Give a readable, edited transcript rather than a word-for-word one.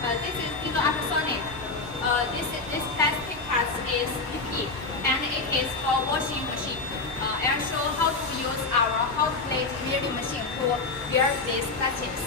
This is Eagle Ultrasonic. This plastic part is PP and it is for washing machine. I'll show how to use our hot plate milling machine to wear these plastics.